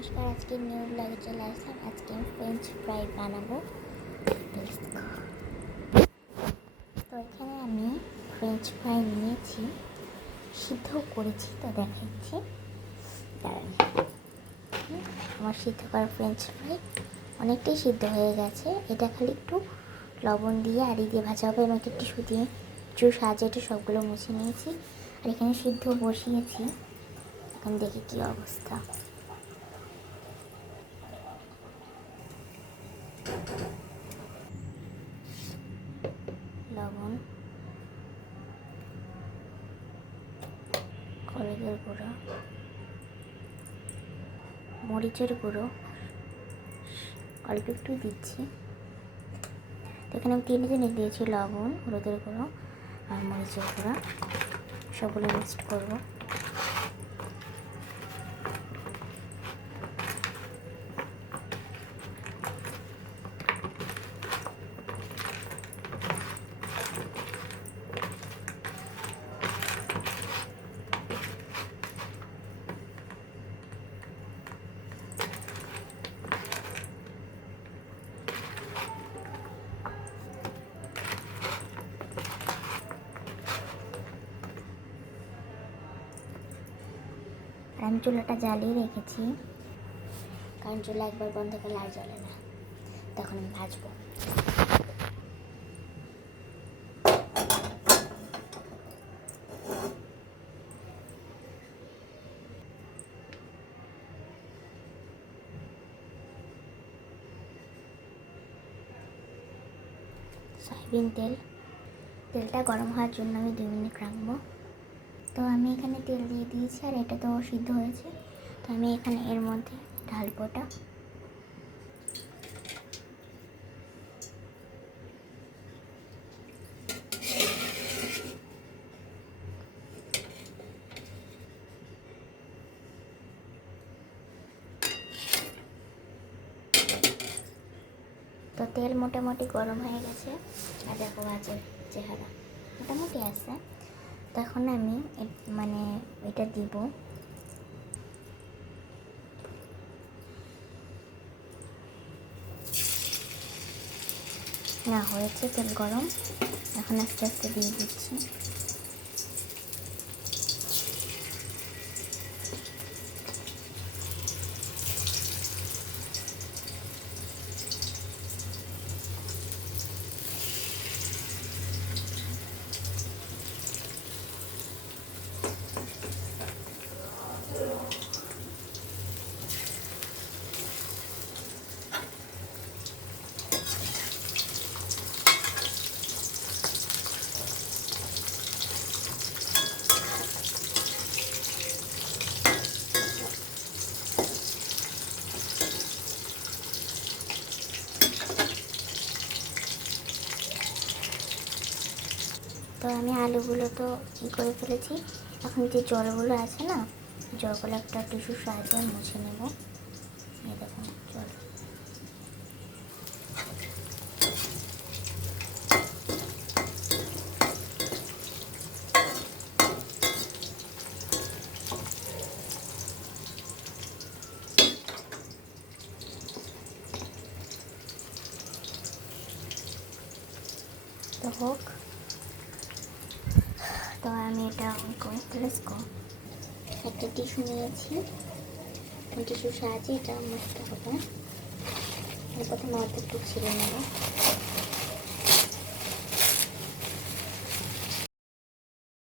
নমস্কার, আজকে নিউ ব্লগে চলে আসলাম। আজকে আমি ফ্রেঞ্চ ফ্রাই বানাবো। তো এখানে আমি ফ্রেঞ্চ ফ্রাই নিয়েছি, সিদ্ধ করেছি, তো দেখাচ্ছি। আমার সিদ্ধ করা ফ্রেঞ্চ ফ্রাই অনেকটাই সিদ্ধ হয়ে গেছে। এটা খালি একটু লবণ দিয়ে আড়ি দিয়ে ভাজা হবে এবং একটু টিস্যু দিয়ে সাহায্যে একটু সবগুলো মুছে নিয়েছি। আর এখানে সিদ্ধ বসিয়েছি, এখন দেখি কী অবস্থা। লবণ, হলুদের গুঁড়ো, মরিচের গুঁড়ো অল্প একটু দিচ্ছি। তো এখানে আমি 3 জিনিস দিয়েছি, লবণ, হলুদের গুঁড়ো আর মরিচের গুঁড়ো। সবগুলো মিক্সড করবো। আর আমি চুলাটা জ্বালিয়ে রেখেছি, কারণ চুলা একবার বন্ধ করলে আর জ্বলে না। তখন আমি ভাজবো। সয়াবিন তেলটা গরম হওয়ার জন্য আমি 2 মিনিট রাখবো। তো আমি এখানে তেল দিয়ে দিয়েছি, আর এটা তো সিদ্ধ হয়েছে। তো আমি এখানে এর মধ্যে ঢালবো ওটা। তো তেল মোটামুটি গরম হয়ে গেছে, আর দেখো ভাজের চেহারা মোটামুটি আছে। তখন আমি এটা দিব। না হয়েছে তেল গরম, এখন আস্তে আস্তে দিয়ে দিচ্ছি। তো আমি আলুগুলো তো করে ফেলেছি। এখন যে জলগুলো আছে না, জলগুলো একটা টিস্যুর সাহায্যে মুছে নেব। এই দেখুন জল। তো হোক, তো আমি এটা একটা টিস্যু নিয়েছি, টিস্যুর সাহায্যে এটা মুছতে হবে। প্রথমে অর্ধেকটু ছিঁড়ে নেব।